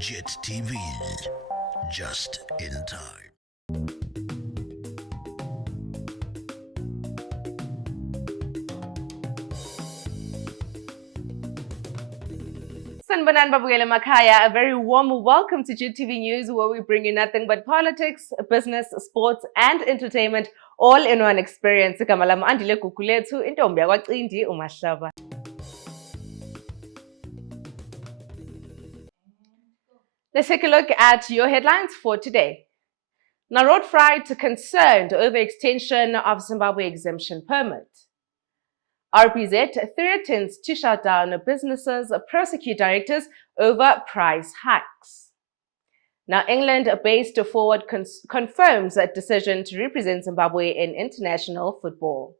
JIT-TV, just in time. Sanibonani babukele emakhaya, a very warm welcome to JIT-TV News, where we bring you nothing but politics, business, sports and entertainment all in one experience. Igama lami Andile Gugulethu, intombi yakwaCindi uMahlaba. Let's take a look at your headlines for today. Now, road freight concerned over extension of Zimbabwe exemption permit. RPZ threatens to shut down businesses, prosecute directors over price hikes. Now, England-based forward confirms a decision to represent Zimbabwe in international football.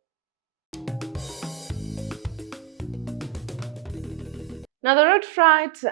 Now, the Road Freight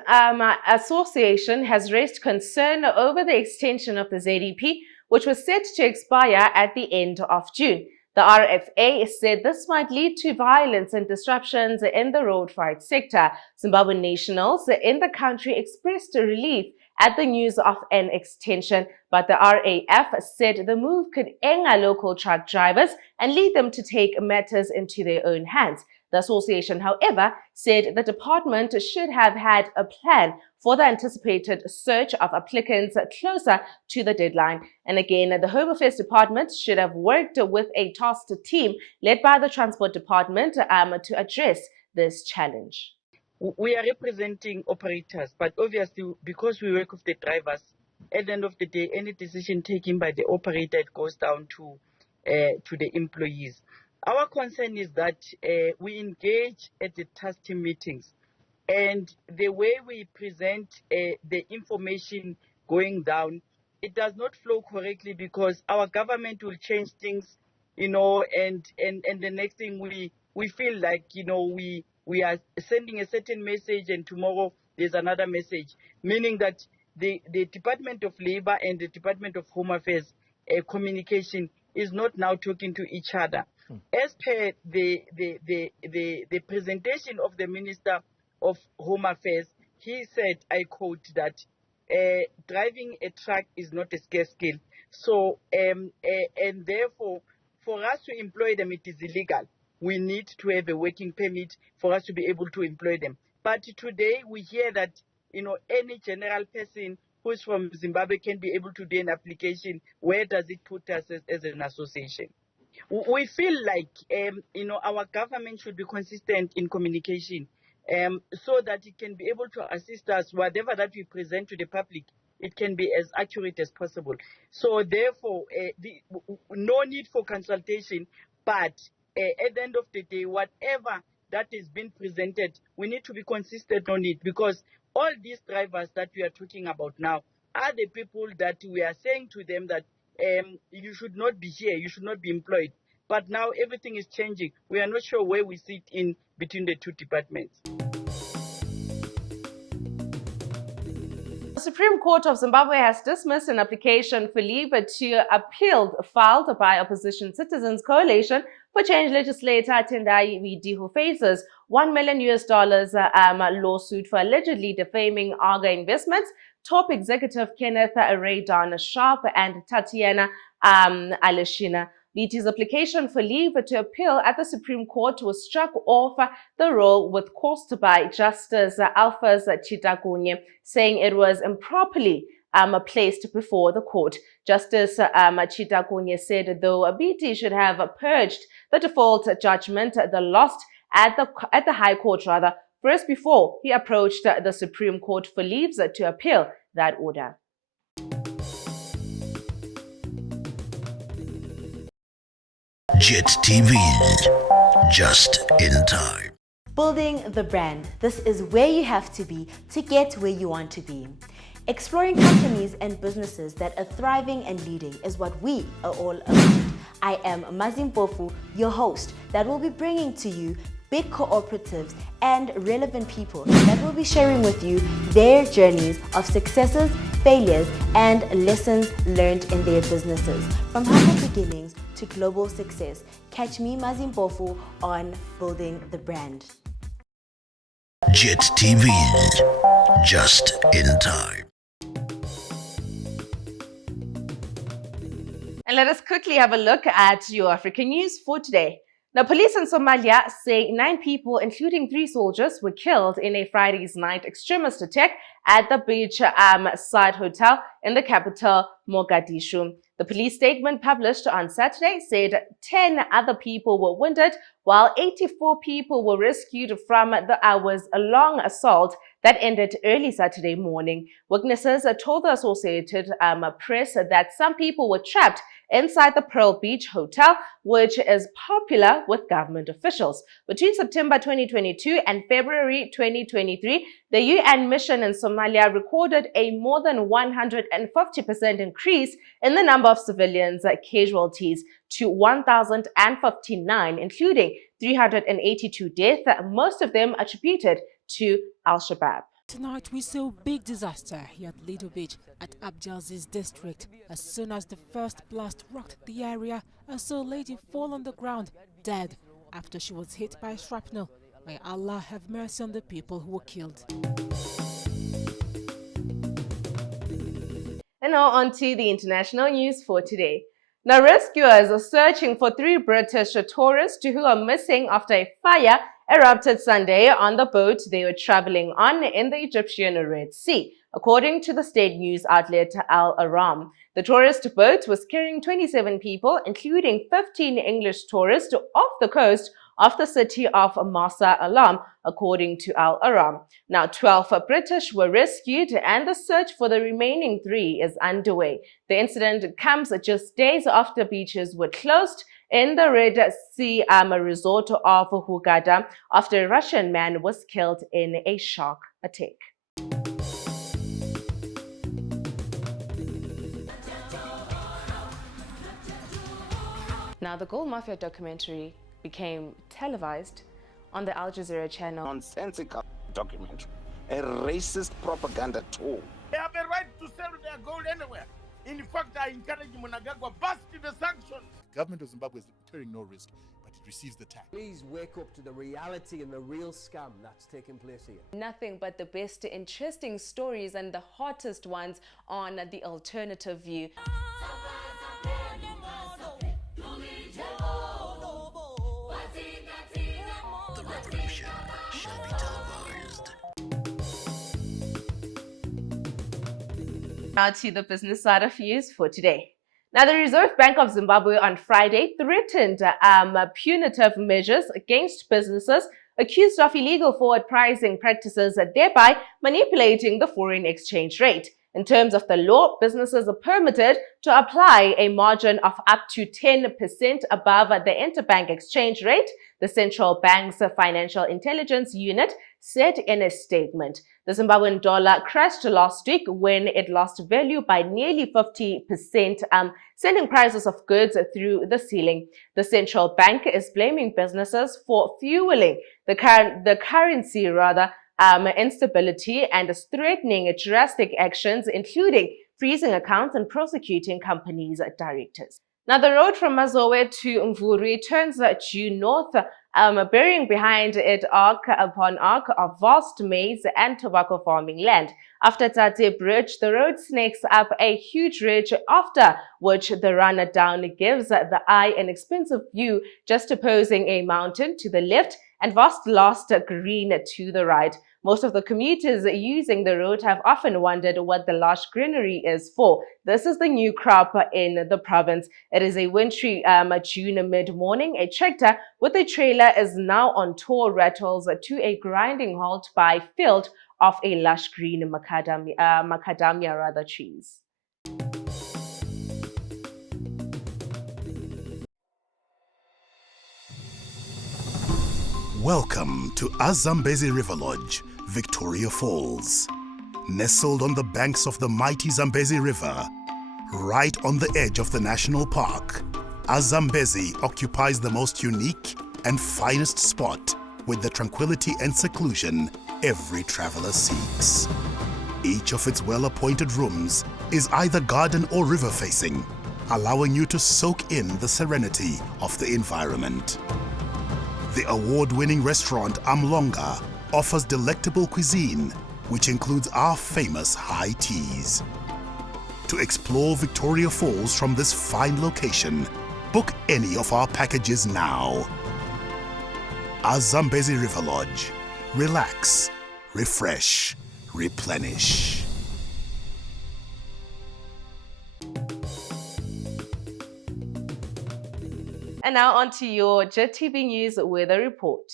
Association has raised concern over the extension of the ZEP, which was set to expire at the end of June. The RFA said this might lead to violence and disruptions in the road freight sector. Zimbabwean nationals in the country expressed relief at the news of an extension, but the RAF said the move could anger local truck drivers and lead them to take matters into their own hands. The association, however, said the department should have had a plan for the anticipated surge of applicants closer to the deadline. And again, the Home Affairs Department should have worked with a tasked team led by the Transport Department to address this challenge. We are representing operators, but obviously because we work with the drivers, at the end of the day, any decision taken by the operator, it goes down to the employees. Our concern is that we engage at the task team meetings, and the way we present the information going down, it does not flow correctly because our government will change things, and the next thing we feel like, we are sending a certain message and tomorrow there's another message, meaning that the Department of Labor and the Department of Home Affairs communication is not now talking to each other. As per the presentation of the Minister of Home Affairs, he said, I quote, that driving a truck is not a scarce skill. So, and therefore, for us to employ them, it is illegal. We need to have a working permit for us to be able to employ them. But today, we hear that, any general person who's from Zimbabwe can be able to do an application. Where does it put us as an association? We feel like, our government should be consistent in communication so that it can be able to assist us. Whatever that we present to the public, it can be as accurate as possible. So therefore, no need for consultation, but at the end of the day, whatever that is being presented, we need to be consistent on it, because all these drivers that we are talking about now are the people that we are saying to them that you should not be here, you should not be employed. But now everything is changing. We are not sure where we sit in between the two departments. The Supreme Court of Zimbabwe has dismissed an application for leave to appeal filed by Opposition Citizens Coalition for Change legislator Tendai Vidi, who faces $1 million lawsuit for allegedly defaming Arga Investments top executive Kenneth Ray Donna Sharp and Tatiana Aleshina. Viti's application for leave to appeal at the Supreme Court was struck off the roll with cost by Justice Alphas Chitakunye, saying it was improperly placed before the court. Justice Chitakunye said though Viti should have purged the default judgment, the lost at the High Court first before he approached the Supreme Court for leaves to appeal that order. JIT-TV, just in time. Building the brand. This is where you have to be to get where you want to be. Exploring companies and businesses that are thriving and leading is what we are all about. I am Mazimpofu, your host, that will be bringing to you big cooperatives and relevant people that will be sharing with you their journeys of successes, failures, and lessons learned in their businesses. From humble beginnings to global success. Catch me, Mazimpofu, on Building the Brand. JIT-TV, just in time. Let us quickly have a look at your African news for today. Now, police in Somalia say 9 people, including 3 soldiers, were killed in a Friday's night extremist attack at the beach side hotel in the capital, Mogadishu. The police statement published on Saturday said 10 other people were wounded, while 84 people were rescued from the hours-long assault that ended early Saturday morning. Witnesses told the Associated Press that some people were trapped inside the Pearl Beach Hotel, which is popular with government officials. Between September 2022 and February 2023, the UN mission in Somalia recorded a more than 150% increase in the number of civilians casualties to 1,059, including 382 deaths, most of them attributed to Al-Shabaab. Tonight we saw a big disaster here at Lido Beach at Abjazi's district. As soon as the first blast rocked the area, I saw a lady fall on the ground, dead, after she was hit by shrapnel. May Allah have mercy on the people who were killed. And now on to the international news for today. Now, rescuers are searching for 3 British tourists who are missing after a fire erupted Sunday on the boat they were traveling on in the Egyptian Red Sea, according to the state news outlet Al Aram. The tourist boat was carrying 27 people, including 15 English tourists, off the coast of the city of Marsa Alam, according to Al Aram. Now, 12 British were rescued and the search for the remaining 3 is underway. The incident comes just days after beaches were closed in the Red Sea resort of Hurghada after a Russian man was killed in a shark attack. Now, the Gold Mafia documentary became televised on the Al Jazeera channel. Nonsensical documentary, a racist propaganda tool. They have a right to sell their gold anywhere. In fact, I encourage Mnangagwa bust the sanctions. Government of Zimbabwe is incurring no risk, but it receives the tax. Please wake up to the reality and the real scam that's taking place here. Nothing but the best interesting stories and the hottest ones on the alternative view. The revolution shall be televised. Now to the business side of news for today. Now, the Reserve Bank of Zimbabwe on Friday threatened punitive measures against businesses accused of illegal forward pricing practices, thereby manipulating the foreign exchange rate. In terms of the law, businesses are permitted to apply a margin of up to 10% above the interbank exchange rate, the central bank's financial intelligence unit said in a statement. The Zimbabwean dollar crashed last week when it lost value by nearly 50%, sending prices of goods through the ceiling. The central bank is blaming businesses for fueling the currency instability and is threatening drastic actions, including freezing accounts and prosecuting companies' directors. Now, the road from Mazowe to Mvuri turns due north, bearing behind it arc upon arc of vast maize and tobacco farming land. After Tate Bridge, the road snakes up a huge ridge, after which the run down gives the eye an expensive view, just opposing a mountain to the left and vast lush green to the right. Most of the commuters using the road have often wondered what the lush greenery is for. This is the new crop in the province. It is a wintry June mid-morning. A tractor with a trailer is now on tour rattles to a grinding halt by field of a lush green macadamia trees. Welcome to Zambezi River Lodge, Victoria Falls. Nestled on the banks of the mighty Zambezi River, right on the edge of the national park, Zambezi occupies the most unique and finest spot with the tranquility and seclusion every traveler seeks. Each of its well-appointed rooms is either garden or river facing, allowing you to soak in the serenity of the environment. The award-winning restaurant Amlonga offers delectable cuisine, which includes our famous high teas. To explore Victoria Falls from this fine location, book any of our packages now. Our Zambezi River Lodge. Relax, refresh, replenish. And now on to your JIT-TV News weather report.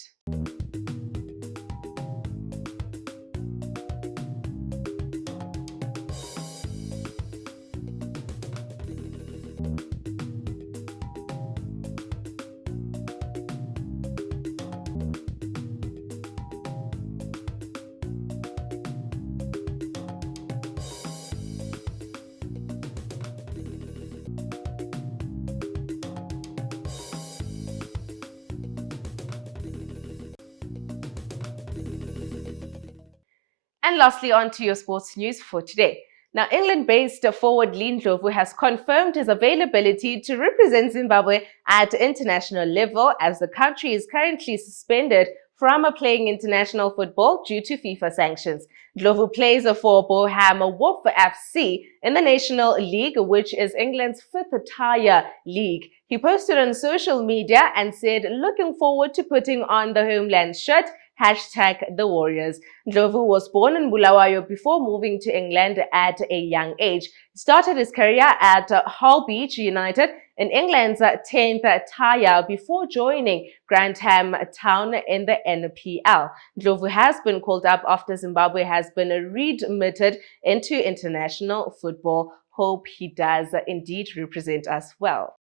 And lastly, on to your sports news for today. Now, England-based forward Ndlovu has confirmed his availability to represent Zimbabwe at international level as the country is currently suspended from playing international football due to FIFA sanctions. Ndlovu plays for Boham Wolf FC in the National League, which is England's fifth-tier league. He posted on social media and said, "Looking forward to putting on the homeland shirt. #the Warriors." Ndlovu was born in Bulawayo before moving to England at a young age. He started his career at Hull Beach United in England's 10th tier before joining Grantham Town in the NPL. Ndlovu has been called up after Zimbabwe has been readmitted into international football. Hope he does indeed represent us well.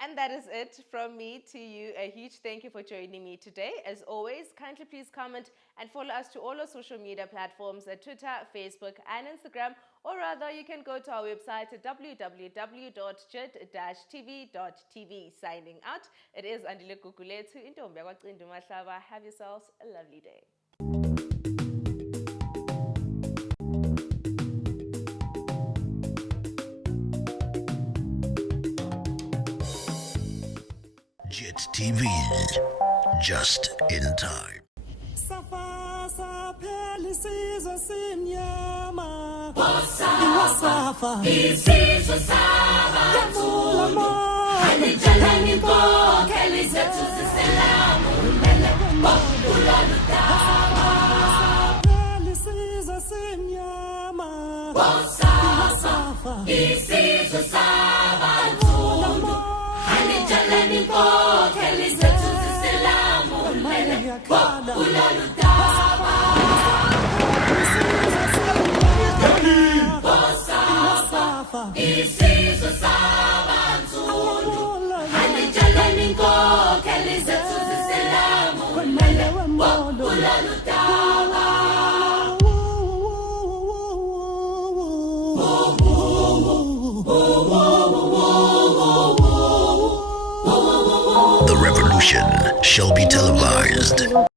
And that is it from me to you. A huge thank you for joining me today. As always, kindly please comment and follow us to all our social media platforms at Twitter, Facebook, and Instagram. Or rather, you can go to our website at www.JIT-TVzw. Signing out, it is Andile Kukuletu. Have yourselves a lovely day. JIT-TV, just in time. The revolution shall be televised.